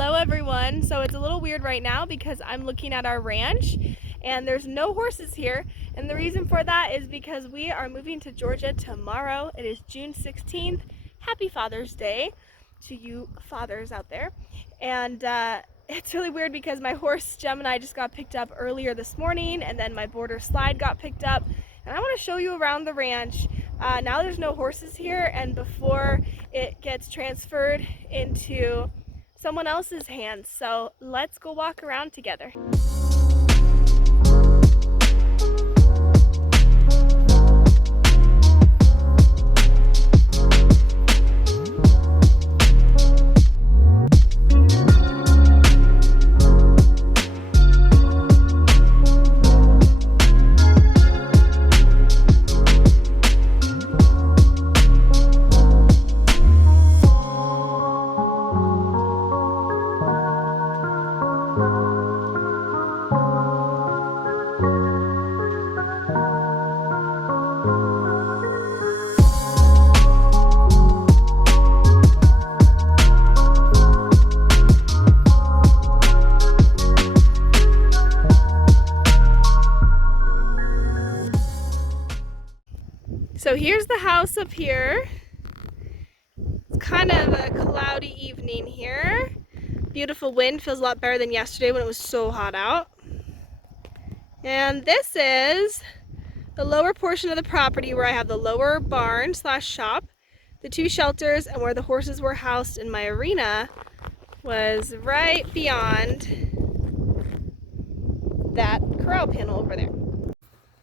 Hello everyone. So it's a little weird right now because I'm looking at our ranch and there's no horses here, and the reason for that is because we are moving to Georgia tomorrow. It is June 16th. Happy Father's Day to you fathers out there. And it's really weird because my horse Gemini just got picked up earlier this morning, and then my border slide got picked up, and I want to show you around the ranch. Now there's no horses here, and before it gets transferred into someone else's hands. So let's go walk around together. So here's the house up here. It's kind of a cloudy evening here. Beautiful wind, feels a lot better than yesterday when it was so hot out. And this is the lower portion of the property where I have the lower barn slash shop, the two shelters, and where the horses were housed in my arena was right beyond that corral panel over there.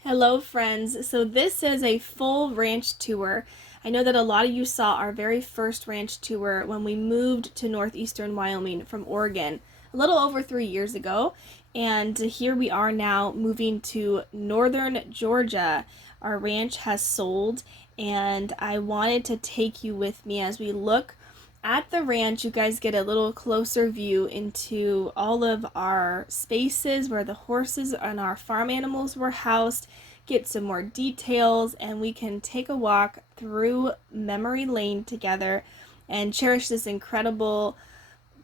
Hello friends, so this is a full ranch tour. I know that a lot of you saw our very first ranch tour when we moved to northeastern Wyoming from Oregon a little over 3 years ago, and here we are now moving to northern Georgia. Our ranch has sold, and I wanted to take you with me as we look at the ranch. You guys get a little closer view into all of our spaces where the horses and our farm animals were housed, get some more details, and we can take a walk through memory lane together and cherish this incredible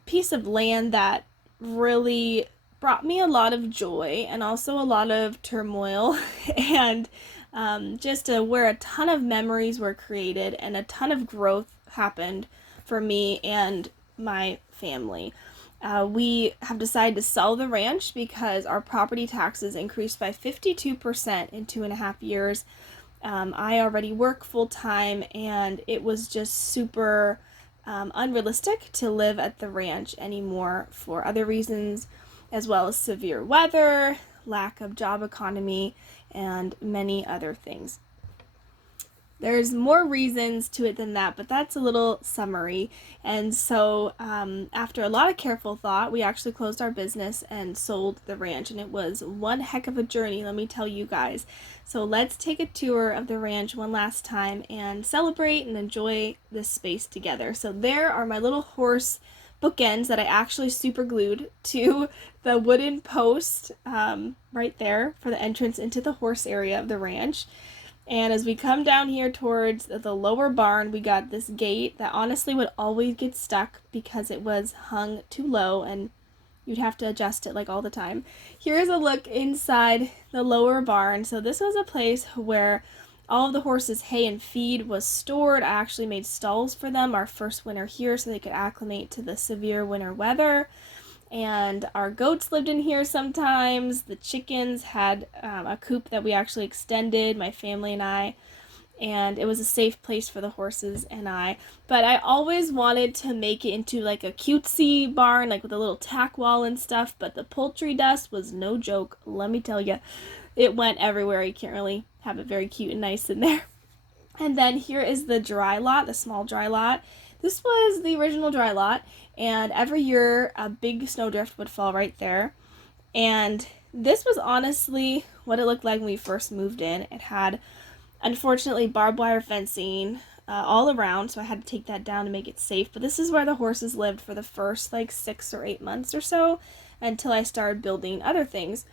piece of land that really brought me a lot of joy and also a lot of turmoil and just where a ton of memories were created and a ton of growth happened for me and my family. We have decided to sell the ranch because our property taxes increased by 52% in 2.5 years. I already work full time, and it was just super unrealistic to live at the ranch anymore for other reasons, as well as severe weather, lack of job economy, and many other things. There's more reasons to it than that, but that's a little summary. And so after a lot of careful thought, we actually closed our business and sold the ranch, and it was one heck of a journey, let me tell you guys. So let's take a tour of the ranch one last time and celebrate and enjoy this space together. So there are my little horse bookends that I actually super glued to the wooden post right there for the entrance into the horse area of the ranch. And as we come down here towards the lower barn, we got this gate that honestly would always get stuck because it was hung too low and you'd have to adjust it like all the time. Here's a look inside the lower barn. So this was a place where all of the horses' hay and feed was stored. I actually made stalls for them our first winter here so they could acclimate to the severe winter weather. And our goats lived in here sometimes. The chickens had a coop that we actually extended, my family and I, and it was a safe place for the horses and I. But I always wanted to make it into like a cutesy barn, like with a little tack wall and stuff, but the poultry dust was no joke, let me tell you. It went everywhere. You can't really have it very cute and nice in there. And then here is the dry lot, the small dry lot. This was the original dry lot, and every year a big snowdrift would fall right there. And this was honestly what it looked like when we first moved in. It had, unfortunately, barbed wire fencing all around, so I had to take that down to make it safe. But this is where the horses lived for the first 6 or 8 months or so until I started building other things.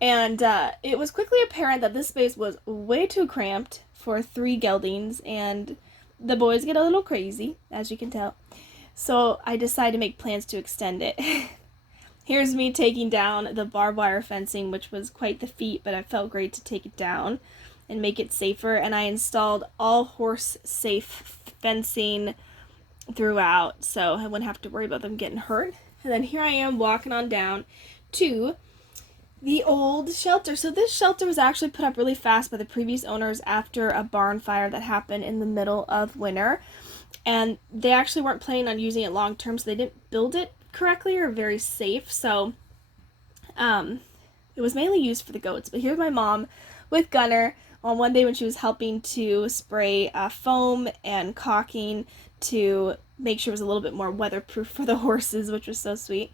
And it was quickly apparent that this space was way too cramped for 3 geldings, and the boys get a little crazy, as you can tell. So I decided to make plans to extend it. Here's me taking down the barbed wire fencing, which was quite the feat, but it felt great to take it down and make it safer. And I installed all horse-safe fencing throughout, so I wouldn't have to worry about them getting hurt. And then here I am walking on down to the old shelter. So this shelter was actually put up really fast by the previous owners after a barn fire that happened in the middle of winter. And they actually weren't planning on using it long term, so they didn't build it correctly or very safe. So it was mainly used for the goats. But here's my mom with Gunner on one day when she was helping to spray foam and caulking to make sure it was a little bit more weatherproof for the horses, which was so sweet.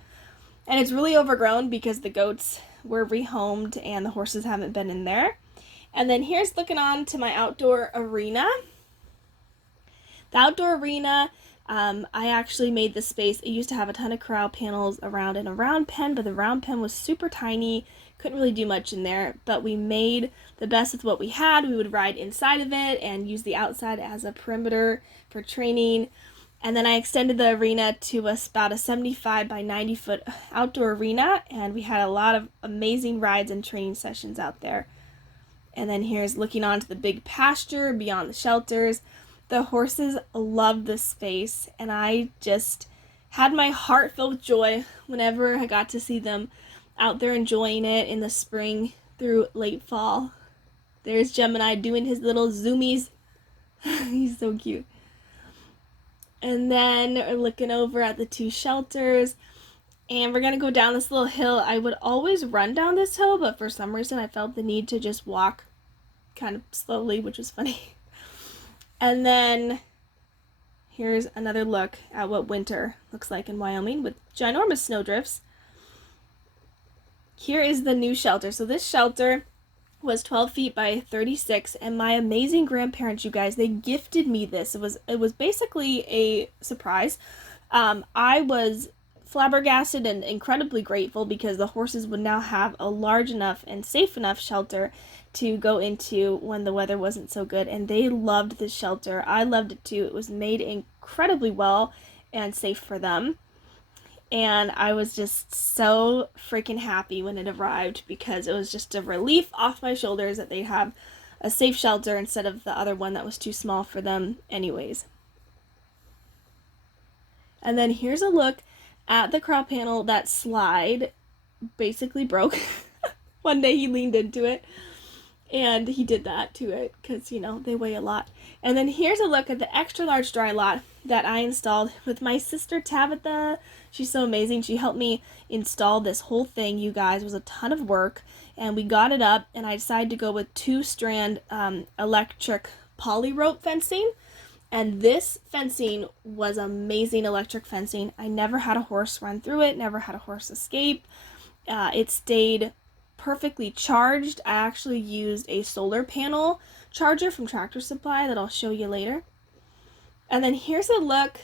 And it's really overgrown because the goats were rehomed and the horses haven't been in there. And then here's looking on to my outdoor arena. The outdoor arena, I actually made this space. It used to have a ton of corral panels around and a round pen, but the round pen was super tiny. Couldn't really do much in there, but we made the best with what we had. We would ride inside of it and use the outside as a perimeter for training. And then I extended the arena to about a 75 by 90 foot outdoor arena, and we had a lot of amazing rides and training sessions out there. And then here's looking onto the big pasture beyond the shelters. The horses loved this space, and I just had my heart filled with joy whenever I got to see them out there enjoying it in the spring through late fall. There's Gemini doing his little zoomies. He's so cute. And then we're looking over at the two shelters, and we're gonna go down this little hill. I would always run down this hill, but for some reason I felt the need to just walk kind of slowly, which was funny. And then here's another look at what winter looks like in Wyoming with ginormous snowdrifts. Here is the new shelter. So this shelter was 12 feet by 36, and my amazing grandparents, you guys, they gifted me this. It was basically a surprise. I was flabbergasted and incredibly grateful because the horses would now have a large enough and safe enough shelter to go into when the weather wasn't so good, and they loved this shelter. I loved it too. It was made incredibly well and safe for them. And I was just so freaking happy when it arrived because it was just a relief off my shoulders that they'd have a safe shelter instead of the other one that was too small for them anyways. And then here's a look at the corral panel. That slide basically broke. One day he leaned into it, and he did that to it because, you know, they weigh a lot. And then here's a look at the extra large dry lot that I installed with my sister Tabitha. She's so amazing. She helped me install this whole thing, you guys. It was a ton of work, and we got it up, and I decided to go with 2-strand electric poly rope fencing. And this fencing was amazing electric fencing. I never had a horse run through it, never had a horse escape. It stayed perfectly charged. I actually used a solar panel charger from Tractor Supply that I'll show you later. And then here's a look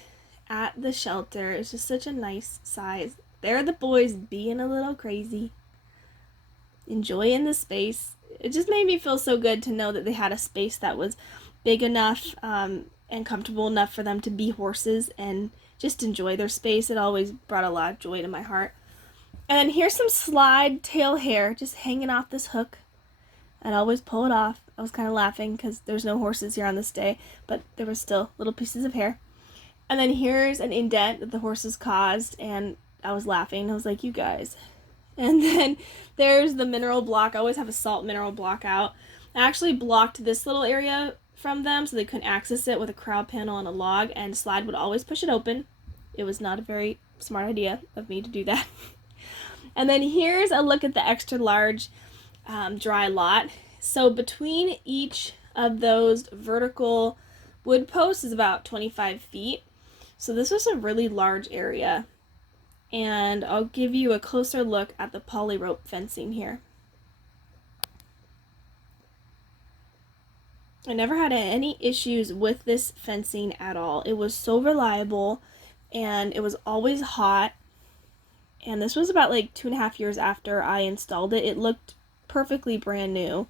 at the shelter. It's just such a nice size. There are the boys being a little crazy, enjoying the space. It just made me feel so good to know that they had a space that was big enough and comfortable enough for them to be horses and just enjoy their space. It always brought a lot of joy to my heart. And then here's some slide tail hair just hanging off this hook. I'd always pull it off. I was kind of laughing because there's no horses here on this day, but there were still little pieces of hair. And then here's an indent that the horses caused, and I was laughing. I was like, you guys. And then there's the mineral block. I always have a salt mineral block out. I actually blocked this little area from them so they couldn't access it with a corral panel and a log, and Slide would always push it open. It was not a very smart idea of me to do that. And then here's a look at the extra large dry lot. So between each of those vertical wood posts is about 25 feet. So this was a really large area. And I'll give you a closer look at the poly rope fencing here. I never had any issues with this fencing at all. It was so reliable, and it was always hot. And this was about like 2.5 years after I installed it. It looked perfectly brand new.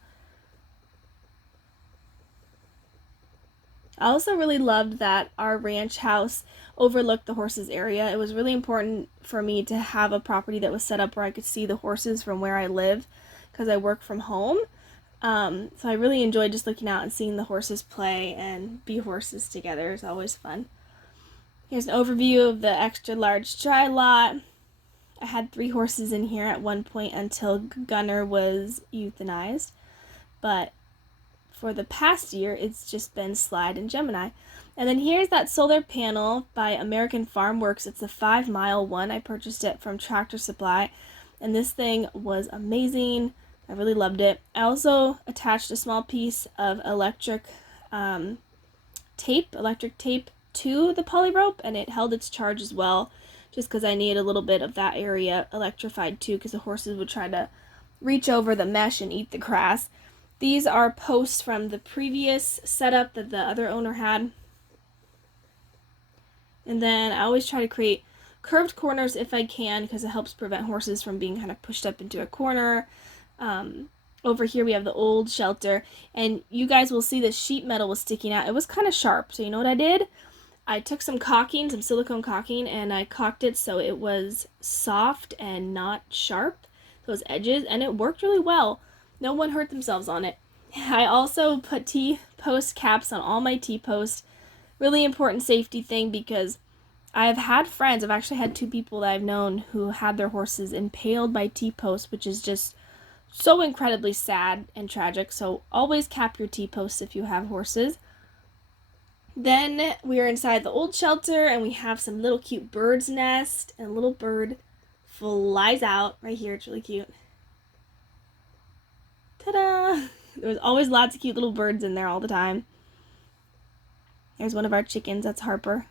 I also really loved that our ranch house overlooked the horses area. It was really important for me to have a property that was set up where I could see the horses from where I live because I work from home. So I really enjoyed just looking out and seeing the horses play and be horses together. It's always fun. Here's an overview of the extra large dry lot. I had 3 horses in here at one point until Gunner was euthanized, but for the past year it's just been Slide and Gemini. And then here's that solar panel by American Farm Works. It's a 5-mile one. I purchased it from Tractor Supply, and this thing was amazing. I really loved it. I also attached a small piece of electric tape to the poly rope, and it held its charge as well, just because I needed a little bit of that area electrified too, because the horses would try to reach over the mesh and eat the grass. These are posts from the previous setup that the other owner had. And then I always try to create curved corners if I can, because it helps prevent horses from being kind of pushed up into a corner. Over here we have the old shelter, and you guys will see the sheet metal was sticking out. It was kind of sharp, so you know what I did? I took some silicone caulking, and I caulked it so it was soft and not sharp, those edges, and it worked really well. No one hurt themselves on it. I also put T-post caps on all my T-posts. Really important safety thing, because I've had friends, I've actually had 2 people that I've known who had their horses impaled by T-posts, which is just so incredibly sad and tragic. So always cap your T-posts if you have horses. Then we are inside the old shelter, and we have some little cute bird's nest, and a little bird flies out right here. It's really cute. Ta-da! There's always lots of cute little birds in there all the time. There's one of our chickens. That's Harper.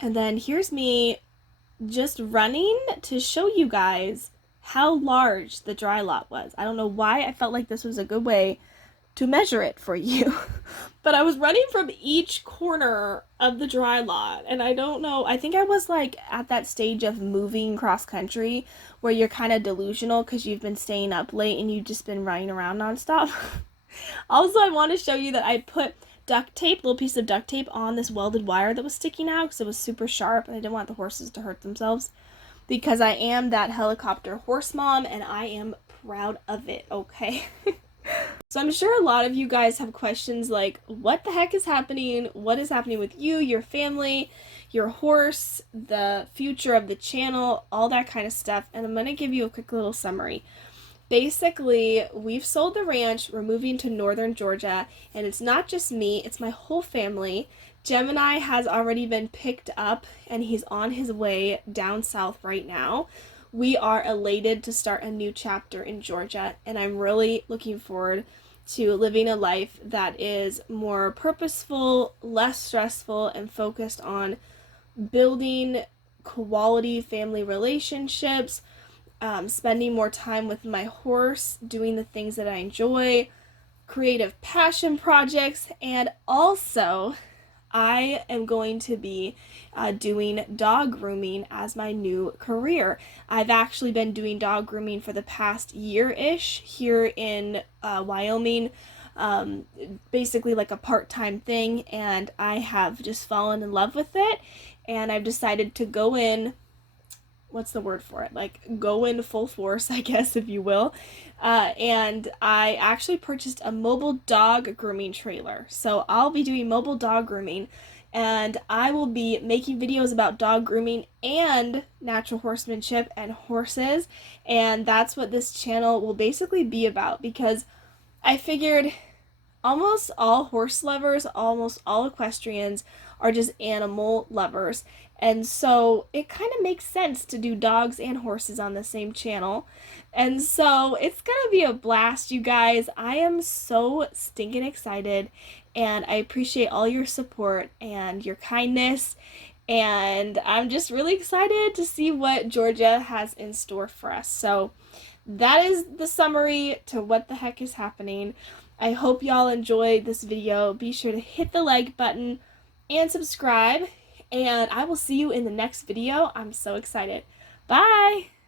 And then here's me just running to show you guys how large the dry lot was. I don't know why I felt like this was a good way to measure it for you. But I was running from each corner of the dry lot, and I don't know, I think I was like at that stage of moving cross country where you're kind of delusional because you've been staying up late and you've just been running around nonstop. Also, I want to show you that I put duct tape, little piece of duct tape, on this welded wire that was sticking out because it was super sharp, and I didn't want the horses to hurt themselves, because I am that helicopter horse mom, and I am proud of it, okay? So I'm sure a lot of you guys have questions like, what the heck is happening? What is happening with you, your family, your horse, the future of the channel, all that kind of stuff, and I'm going to give you a quick little summary. Basically, we've sold the ranch, we're moving to northern Georgia, and it's not just me, it's my whole family. Gemini has already been picked up, and he's on his way down south right now. We are elated to start a new chapter in Georgia, and I'm really looking forward to living a life that is more purposeful, less stressful, and focused on building quality family relationships, spending more time with my horse, doing the things that I enjoy, creative passion projects, and also I am going to be doing dog grooming as my new career. I've actually been doing dog grooming for the past year-ish here in Wyoming, basically like a part-time thing, and I have just fallen in love with it, and I've decided to go in, what's the word for it? Like, go in full force, I guess, if you will. And I actually purchased a mobile dog grooming trailer. So I'll be doing mobile dog grooming, and I will be making videos about dog grooming and natural horsemanship and horses. And that's what this channel will basically be about, because I figured almost all horse lovers, almost all equestrians are just animal lovers. And so it kind of makes sense to do dogs and horses on the same channel. And so it's going to be a blast, you guys. I am so stinking excited, and I appreciate all your support and your kindness. And I'm just really excited to see what Georgia has in store for us. So that is the summary to what the heck is happening. I hope y'all enjoyed this video. Be sure to hit the like button and subscribe, and I will see you in the next video. I'm so excited. Bye!